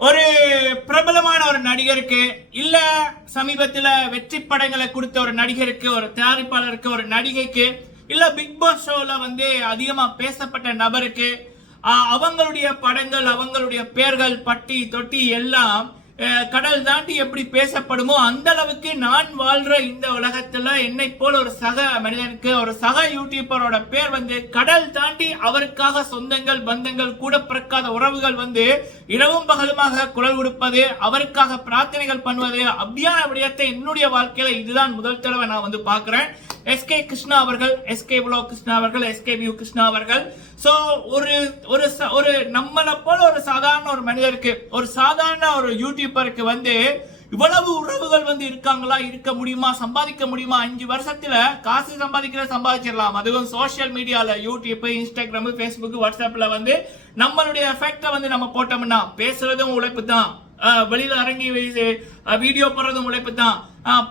ஒரு பிரபலமான ஒரு நடிகருக்கு இல்ல சமீபத்தில் வெற்றி படங்களை கொடுத்த ஒரு நடிகருக்கு ஒரு தயாரிப்பாளருக்கு ஒரு நடிகைக்கு இல்ல பிக் பாஸ் ஷோல வந்து அதிகமா பேசப்பட்ட நபருக்கு அவங்களுடைய படங்கள் அவங்களுடைய பெயர்கள் பட்டி தொட்டி எல்லாம் கடல் தாண்டி எப்படி பேசப்படுமோ அந்த அளவுக்கு நான் வாழ்ற இந்த உலகத்துல என்னை போல ஒரு சக மனிதனுக்கு ஒரு சக யூடியூபரோட பேர் வந்து கடல் தாண்டி அவருக்காக சொந்தங்கள் பந்தங்கள் கூட பிறக்காத உறவுகள் வந்து இரவும் பகலுமாக குரல் கொடுப்பது அவருக்காக பிரார்த்தனைகள் பண்ணுவது அப்படியான விடயத்தை என்னுடைய வாழ்க்கையில இதுதான் முதல் தடவை நான் வந்து எஸ் எஸ்கே கிருஷ்ணா அவர்கள் எஸ்கே விலோ கிருஷ்ணா அவர்கள் எஸ்கே வியூ கிருஷ்ணா அவர்கள். ஸோ ஒரு ஒரு ச- ஒரு நம்மளை போல ஒரு சாதாரண ஒரு மனிதருக்கு ஒரு சாதாரண ஒரு யூடியூபருக்கு வந்து இவ்வளவு உறவுகள் வந்து இருக்காங்களா இருக்க முடியுமா சம்பாதிக்க முடியுமா? அஞ்சு வருஷத்துல காசு சம்பாதிக்கிற சம்பாதிச்சிடலாம். அதுவும் சோஷியல் மீடியால யூடியூப் இன்ஸ்டாகிராம் ஃபேஸ்புக் வாட்ஸ்அப்ல வந்து நம்மளுடைய எஃபெக்ட வந்து நம்ம போட்டோம்னா பேசுறதும் உழைப்பு தான் வெளியில இறங்கி வீடியோ போடுறதும் உழைப்பு தான்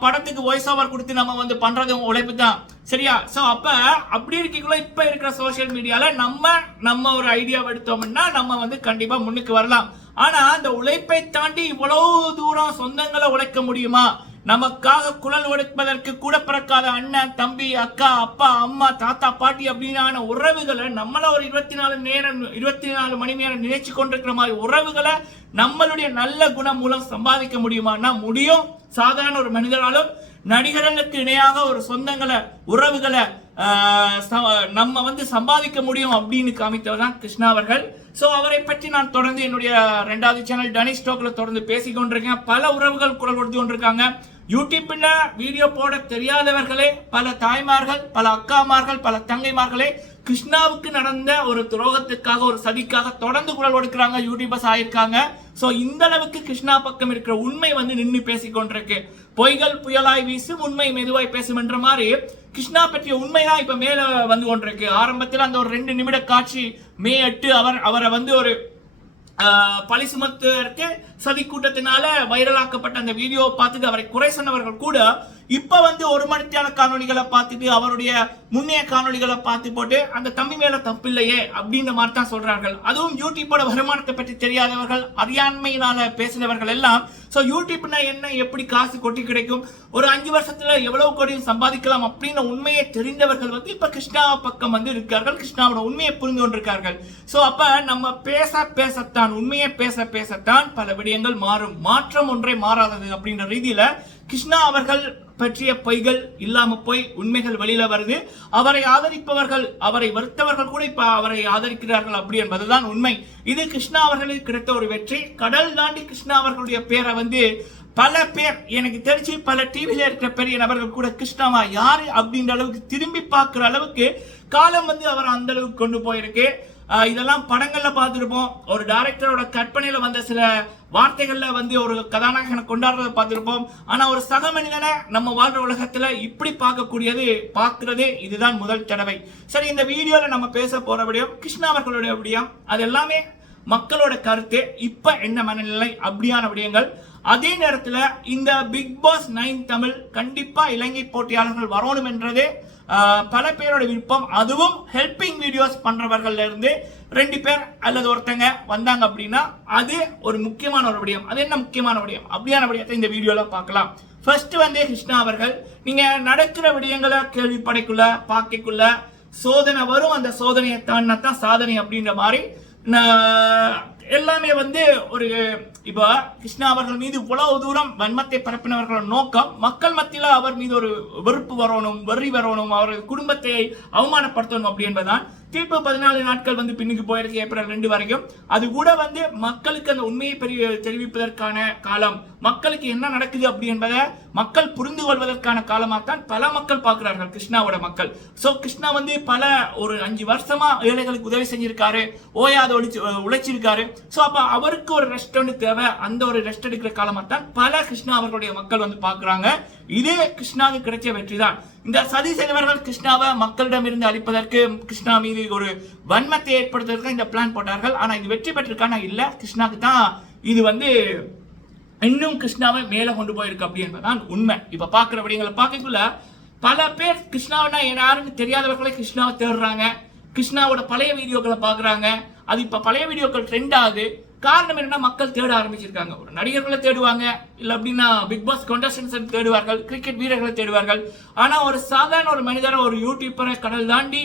படத்துக்கு வாய்ஸ் ஓவர் கொடுத்து நம்ம வந்து பண்றது உழைப்பு தான் சரியா? ஸோ அப்ப அப்படி இருக்கீங்களோ இப்ப இருக்கிற சோஷியல் மீடியால நம்ம நம்ம ஒரு ஐடியா எடுத்தோம்னா நம்ம வந்து கண்டிப்பா முன்னுக்கு வரலாம். ஆனா அந்த உழைப்பை தாண்டி இவ்வளவு தூரம் சொந்தங்களை உழைக்க முடியுமா? நமக்காக குழல் ஒடுப்பதற்கு கூட பிறக்காத அண்ணன் தம்பி அக்கா அப்பா அம்மா தாத்தா பாட்டி அப்படின்னான உறவுகளை நம்மள ஒரு இருபத்தி நாலு நேரம் இருபத்தி நாலு மணி நேரம் நினைச்சு கொண்டிருக்கிற மாதிரி உறவுகளை நம்மளுடைய நல்ல குணம் மூலம் சம்பாதிக்க முடியுமான்னா முடியும்? சாதாரண ஒரு மனிதனாலும் நடிகர்களுக்கு இணையாக ஒரு சொந்தங்களை உறவுகளை ச- நம்ம வந்து சம்பாதிக்க முடியும் அப்படின்னு காமித்தவர் தான் கிருஷ்ணா அவர்கள். ஸோ அவரை பற்றி நான் தொடர்ந்து என்னுடைய ரெண்டாவது சேனல் டனிஷ் ஸ்டோக்கில் தொடர்ந்து பேசிக்கொண்டிருக்கேன். பல உறவுகள் குரல் கொடுத்து கொண்டிருக்காங்க யூடியூப்பில் வீடியோ போட தெரியாதவர்களே பல தாய்மார்கள் பல அக்காமார்கள் பல தங்கைமார்களே கிருஷ்ணாவுக்கு நடந்த ஒரு துரோகத்துக்காக ஒரு சதிக்காக தொடர்ந்து குரல் கொடுக்குறாங்க யூடியூபர்ஸ் ஆயிருக்காங்க ஸோ இந்த அளவுக்கு கிருஷ்ணா பக்கம் இருக்கிற உண்மை வந்து நின்று பேசிக்கொண்டிருக்கு பொய்கள் புயலாய் வீசும் உண்மை மெதுவாய் பேசும் என்ற மாதிரி கிருஷ்ணா பற்றிய உண்மைதான் இப்போ மேலே வந்து கொண்டிருக்கு. ஆரம்பத்தில் அந்த ஒரு ரெண்டு நிமிட காட்சி மே எட்டு அவர் அவரை வந்து ஒரு பழி சுமத்துவதற்கு சதி கூட்டத்தினால வைரலாக்கப்பட்ட அந்த வீடியோ பார்த்துட்டு அவரை குறை சொன்னவர்கள் கூட இப்ப வந்து ஒரு மணித்தியான காணொலிகளை பார்த்துட்டு அவருடைய முன்னைய காணொளிகளை பார்த்து போட்டு அந்த தம்பி மேல தப்பில்லையே அப்படின்ற மாதிரி தான் சொல்றார்கள். அதுவும் யூடியூப்போட வருமானத்தை பற்றி தெரியாதவர்கள் அறியாண்மையினால பேசினவர்கள் எல்லாம் ஸோ யூடியூப்னா என்ன எப்படி காசு கொட்டி கிடைக்கும் ஒரு அஞ்சு வருஷத்துல எவ்வளவு கோடியும் சம்பாதிக்கலாம் அப்படின்னு உண்மையை தெரிந்தவர்கள் வந்து இப்ப கிருஷ்ணா பக்கம் வந்து இருக்கார்கள் கிருஷ்ணாவோட உண்மையை புரிந்து கொண்டிருக்கார்கள் ஸோ அப்ப நம்ம பேச பேசத்தான் உண்மையை பேச பேசத்தான் பல விடயங்கள் மாறும். மாற்றம் ஒன்றே மாறாதது அப்படின்ற ரீதியில கிருஷ்ணா அவர்கள் பற்றிய பொய்கள் இல்லாம போய் உண்மைகள் வெளியில வருது. அவரை ஆதரிப்பவர்கள் அவரை வருத்தவர்கள் கூட இப்ப அவரை ஆதரிக்கிறார்கள் அப்படி என்பதுதான் உண்மை. இது கிருஷ்ணா அவர்களுக்கு கிடைத்த ஒரு வெற்றி. கடல் தாண்டி கிருஷ்ணா அவர்களுடைய பேரை வந்து பல பேர் எனக்கு தெரிஞ்சு பல டிவியில் இருக்கிற பெரிய நபர்கள் கூட கிருஷ்ணாவா யாரு அப்படின்ற அளவுக்கு திரும்பி பார்க்கிற அளவுக்கு காலம் வந்து அவர் அந்த அளவுக்கு கொண்டு போயிருக்கு. இதெல்லாம் படங்கள்ல பார்த்துருப்போம். ஒரு டைரக்டரோட கற்பனையில வந்த சில வார்த்தைகள்ல வந்து ஒரு கதாநாயகனை கொண்டாடுறத பார்த்துருப்போம். ஆனா ஒரு சக மனிதனை நம்ம வாழ்ற உலகத்துல இப்படி பார்க்கக்கூடியது பார்க்கிறதே இதுதான் முதல் தடவை. சரி இந்த வீடியோல நம்ம பேச போற விடயம் கிருஷ்ணா அவர்களுடைய விடியம் அது எல்லாமே மக்களோட கருத்து இப்ப என்ன மனநிலை அப்படியான விடயங்கள். அதே நேரத்துல இந்த பிக் பாஸ் நைன் தமிழ் கண்டிப்பா இலங்கை போட்டியாளர்கள் வரணும் என்றதே பல பேரோட விருப்பம். அதுவும் ஹெல்பிங் வீடியோஸ் பண்றவர்கள்ல இருந்து ரெண்டு பேர் அல்லது ஒருத்தங்க வந்தாங்க அப்படின்னா அது ஒரு முக்கியமான ஒரு விடயம். அது என்ன முக்கியமான விடயம்? அப்படியான விடயத்தை இந்த வீடியோவில் பார்க்கலாம். ஃபர்ஸ்ட் வந்து கிருஷ்ணா அவர்கள். நீங்கள் நடக்கிற விடயங்களை கேள்விப்படைக்குள்ள பார்க்கக்குள்ள சோதனை வரும். அந்த சோதனையை தாண்டினா தான் சாதனை அப்படின்ற மாதிரி. நான் எல்லாமே வந்து ஒரு இப்போ கிருஷ்ணா அவர்கள் மீது இவ்வளவு தூரம் வன்மத்தை பரப்பினவர்கள் நோக்கம் மக்கள் மத்தியில அவர் மீது ஒரு வெறுப்பு வரணும் வெறி வரணும் அவர் குடும்பத்தை அவமானப்படுத்தணும் அப்படி என்பதுதான் தீர்ப்பு பதினாலு நாட்கள் வந்து பின்னுக்கு போயிருக்கு ஏப்ரல் ரெண்டு வரைக்கும். அது கூட வந்து மக்களுக்கு அந்த உண்மையை பெரிய தெரிவிப்பதற்கான காலம். மக்களுக்கு என்ன நடக்குது அப்படி என்பதை மக்கள் புரிந்து கொள்வதற்கான காலமாகத்தான் பல மக்கள் பார்க்கிறார்கள் கிருஷ்ணாவோட மக்கள். ஸோ கிருஷ்ணா வந்து பல ஒரு அஞ்சு வருஷமா ஏழைகளுக்கு உதவி செஞ்சிருக்காரு ஓயாத ஒழிச்சு உழைச்சிருக்காரு. சோ அப்போ அவருக்கு ஒரு ரெஸ்ட் ஒன்று தேவை. அந்த ஒரு ரெஸ்ட் எடுக்கிற காலமாகத்தான் பல கிருஷ்ணா அவர்களுடைய மக்கள் வந்து பார்க்குறாங்க. இதே கிருஷ்ணாவுக்கு கிடைச்ச வெற்றி தான் இந்த சதி செய்தவர்கள் கிருஷ்ணாவை மக்களிடம் இருந்து அழிப்பதற்கு கிருஷ்ணா மீது ஒரு வன்மத்தை ஏற்படுத்துவதற்கு இந்த பிளான் போட்டார்கள். ஆனா இது வெற்றி பெற்றிருக்கான? இல்லை. கிருஷ்ணாவுக்கு தான் இது வந்து இன்னும் கிருஷ்ணாவை மேலே கொண்டு போயிருக்கு அப்படி என்பதுதான் உண்மை. இப்போ பார்க்குற விடயங்களை பார்க்கக்குள்ள பல பேர் கிருஷ்ணாவனா யாருன்னு தெரியாதவர்களே கிருஷ்ணாவை தேடுறாங்க. கிருஷ்ணாவோட பழைய வீடியோக்களை பார்க்குறாங்க. அது இப்போ பழைய வீடியோக்கள் ட்ரெண்ட் ஆகுது. காரணம் என்னன்னா மக்கள் தேட ஆரம்பிச்சிருக்காங்க. ஒரு நடிகர்களை தேடுவாங்க இல்லை அப்படின்னா பிக் பாஸ் contestants தேடுவார்கள் கிரிக்கெட் வீரர்களை தேடுவார்கள். ஆனால் ஒரு சாதாரண ஒரு மனிதரை ஒரு யூடியூப்பரை கடல் தாண்டி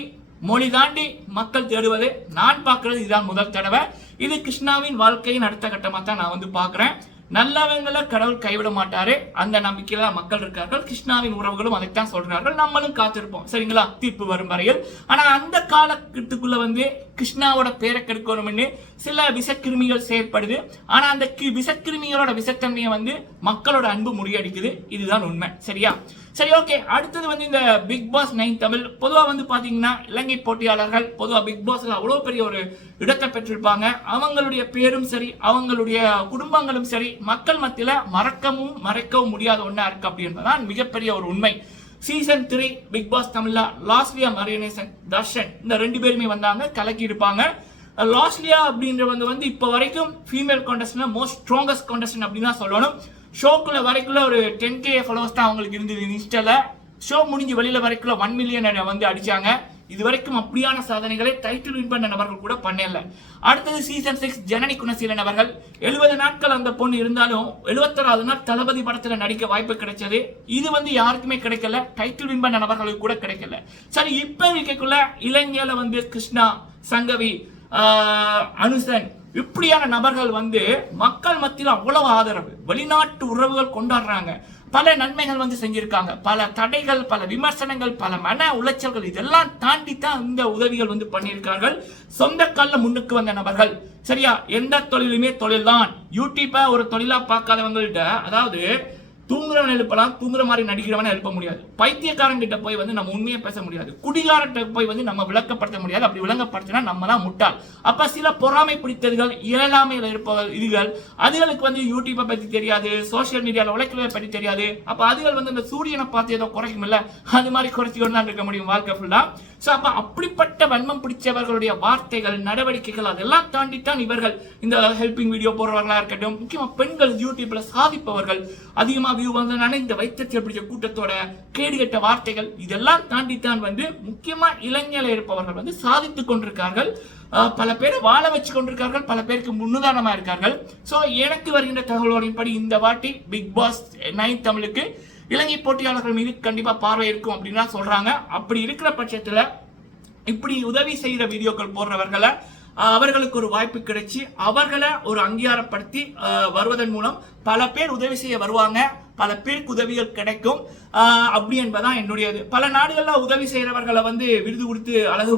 மொழி தாண்டி மக்கள் தேடுவது நான் பார்க்குறது இதுதான் முதல் தடவை. இது கிருஷ்ணாவின் வாழ்க்கையின் அடுத்த கட்டமாக தான் நான் வந்து பார்க்குறேன். நல்லவங்களை கடவுள் கைவிட மாட்டாரு. அந்த நம்பிக்கையில மக்கள் இருக்கார்கள். கிருஷ்ணாவின் உறவுகளும் அதைத்தான் சொல்றார்கள். நம்மளும் காத்திருப்போம். சரிங்களா? தீர்ப்பு வரும் வரையில். ஆனா அந்த காலகட்டத்துக்குள்ள வந்து கிருஷ்ணாவோட பேரை கெடுக்கணும்னு சில விஷக்கிருமிகள் செயற்படுது ஆனா அந்த கி- விஷக்கிருமிகளோட விஷத்தன்மையை வந்து மக்களோட அன்பு முறியடிக்குது. இதுதான் உண்மை. சரியா? சரி ஓகே அடுத்தது வந்து இந்த பிக் பாஸ் நைன் தமிழ் பொதுவாக வந்து பார்த்தீங்கன்னா இலங்கை போட்டியாளர்கள் பொதுவாக பிக் பாஸில் அவ்வளோ பெரிய ஒரு இடத்தை பெற்றிருப்பாங்க. அவங்களுடைய பேரும் சரி அவங்களுடைய குடும்பங்களும் சரி மக்கள் மத்தியில் மறக்கவும் மறைக்கவும் முடியாத ஒன்றா இருக்கு அப்படி மிகப்பெரிய ஒரு உண்மை. சீசன் த்ரீ பிக் பாஸ் தமிழ்ல லாஸ்லியா மரியனேசன் தர்ஷன் இந்த ரெண்டு பேருமே வந்தாங்க கலக்கி இருப்பாங்க. லாஸ்லியா அப்படின்றவங்க வந்து இப்போ வரைக்கும் ஃபீமேல் கான்டெஸ்ட்னா மோஸ்ட் ஸ்ட்ராங்கஸ்ட் கான்டெஸ்ட் அப்படின்னு தான் சொல்லணும். ஷோக்குள்ள வரைக்குள்ள ஒரு டென் கே ஃபாலோவர்ஸ் தான் அவங்களுக்கு இருந்தது இன்ஸ்டால ஷோ முடிஞ்சு வெளியில வரைக்குள்ள ஒன் மில்லியன் வந்து அடிச்சாங்க. இது வரைக்கும் அப்படியான சாதனைகளை டைட்டில் வின் பண்ண நபர்கள் கூட பண்ணல. அடுத்தது சீசன் சிக்ஸ் ஜனனி குணசீல நபர்கள் எழுபது நாட்கள் அந்த பொண்ணு இருந்தாலும் எழுபத்தொராவது நாள் தளபதி படத்தில் நடிக்க வாய்ப்பு கிடைச்சது. இது வந்து யாருக்குமே கிடைக்கல. டைட்டில் வின் பண்ண நபர்களுக்கு கூட கிடைக்கல. சரி இப்போ இருக்கக்குள்ள இலங்கையில வந்து கிருஷ்ணா சங்கவி அனுசன் இப்படியான நபர்கள் வந்து மக்கள் மத்தியில் அவ்வளவு ஆதரவு. வெளிநாட்டு உறவுகள் கொண்டாடுறாங்க. பல நன்மைகள் வந்து செஞ்சிருக்காங்க. பல தடைகள் பல விமர்சனங்கள் பல மன உளைச்சல்கள் இதெல்லாம் தாண்டி தான் இந்த உதவிகள் வந்து பண்ணியிருக்கார்கள் சொந்த கால்ல முன்னுக்கு வந்த நபர்கள். சரியா? எந்த தொழிலுமே தொழில் தான் யூடியூப்பை ஒரு தொழிலாக பார்க்காதவங்கள்ட்ட அதாவது தூங்குறவன் எழுப்பலாம் தூங்குற மாதிரி நடிக்கிறவனை எழுப்ப முடியாது. பைத்தியக்காரன் கிட்ட போய் வந்து நம்ம உண்மையை பேச முடியாது. குடிகாரன்கிட்ட போய் வந்து நம்ம விளக்கப்படுத்த முடியாது. அப்படி விளங்கப்படுத்தினா நம்ம தான் முட்டாள். அப்ப சில பொறாமை பிடித்ததுகள் இயலாமையில் இருப்பவர்கள் இதுகள் அதுகளுக்கு வந்து யூடியூப்பை பத்தி தெரியாது சோஷியல் மீடியால உழைக்கிறத பத்தி தெரியாது. அப்ப அதுகள் வந்து இந்த சூரியனை பார்த்து ஏதோ குறைக்கும் இல்ல அது மாதிரி குறைச்சிக்கொண்டு தான் இருக்க முடியும் வாழ்க்கை ஃபுல்லா ஸோ அப்போ அப்படிப்பட்ட வன்மம் பிடிச்சவர்களுடைய வார்த்தைகள் நடவடிக்கைகள் அதெல்லாம் தாண்டித்தான் இவர்கள் இந்த ஹெல்பிங் வீடியோ போடுறவர்களாக இருக்கட்டும் முக்கியமா பெண்கள் யூடியூப்ல சாதிப்பவர்கள் அதிகமாக வியூ வந்ததுனால இந்த வைத்தியத்தில் பிடிச்ச கூட்டத்தோட கேடுகட்ட வார்த்தைகள் இதெல்லாம் தாண்டித்தான் வந்து முக்கியமாக இளைஞர்கள் இருப்பவர்கள் வந்து சாதித்து கொண்டிருக்கார்கள். ஆஹ் பல பேரை வாழ வச்சு கொண்டிருக்கார்கள் பல பேருக்கு முன்னுதாரணமாக இருக்கார்கள். ஸோ எனக்கு வருகின்ற தகவல்களின்படி இந்த வாட்டி பிக் பாஸ் நைன் தமிழுக்கு இலங்கை போட்டியாளர்கள் மீது கண்டிப்பா பார்வை இருக்கும் அப்படின்னு சொல்றாங்க. அப்படி இருக்கிற பட்சத்துல இப்படி உதவி செய்யற வீடியோக்கள் போடுறவர்களை அவர்களுக்கு ஒரு வாய்ப்பு கிடைச்சி அவர்களை ஒரு அங்கீகாரப்படுத்தி அஹ், வருவதன் மூலம் பல பேர் உதவி செய்ய வருவாங்க. பல பேருக்கு உதவிகள் கிடைக்கும். அப்படி என்பதான் என்னுடைய இது. பல நாடுகள்ல உதவி செய்யறவர்களை வந்து விருது கொடுத்து அழகு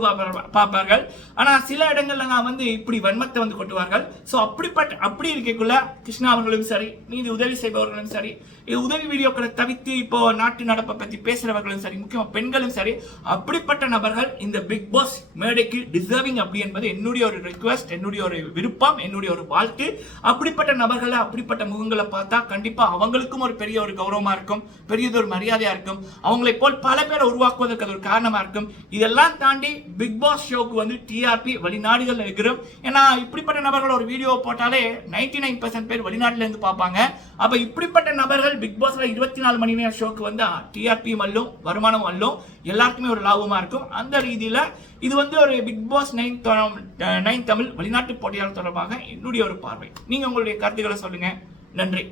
பார்ப்பார்கள். ஆனா சில இடங்கள்ல நான் வந்து இப்படி வன்மத்தை வந்து கொட்டுவார்கள். சோ அப்படிப்பட்ட அப்படி இருக்கக்குள்ள கிருஷ்ணா அவர்களும் சரி நீதி உதவி செய்பவர்களும் சரி இது உதவி வீடியோக்களை தவிர்த்து இப்போ நாட்டு நடப்பை பத்தி பேசுறவர்களும் சரி முக்கியமா பெண்களும் சரி அப்படிப்பட்ட நபர்கள் இந்த பிக் பாஸ் மேடைக்கு டிசர்விங் அப்படி என்பது என்னுடைய ஒரு ரிக்வெஸ்ட் என்னுடைய ஒரு விருப்பம் என்னுடைய ஒரு வாழ்த்து அப்படிப்பட்ட நபர்களை அப்படிப்பட்ட முகங்களை பார்த்தா கண்டிப்பா அவங்களுக்கும் ஒரு பெரிய ஒரு கௌரவமா இருக்கும் பெரியது ஒரு மரியாதையா இருக்கும். அவங்களை போல் பல பேரை உருவாக்குவதற்கு அது ஒரு காரணமா இருக்கும். இதெல்லாம் தாண்டி பிக் பாஸ் ஷோக்கு வந்து டிஆர்பி வெளிநாடுகள் இருக்கிறோம். ஏன்னா இப்படிப்பட்ட நபர்கள் ஒரு வீடியோ போட்டாலே நைன்டி நைன் பர்சன்ட் பேர் வெளிநாட்டிலேருந்து பார்ப்பாங்க. அப்போ இப்படிப்பட்ட நபர்கள் பிக் பாஸ்ல இருபத்தி நாலு மணி நேரம் ஷோக்கு வந்து டிஆர்பி அல்லும் வருமானம் அல்லும் எல்லாருக்குமே ஒரு லாபமா இருக்கும். அந்த ரீதியில இது வந்து ஒரு big boss nine nine Tamil வெளிநாட்டு போட்டியாளர் தொடர்பாக என்னுடைய ஒரு பார்வை. நீங்க உங்களுடைய கருத்துக்களை சொல்லுங்க. நன்றி.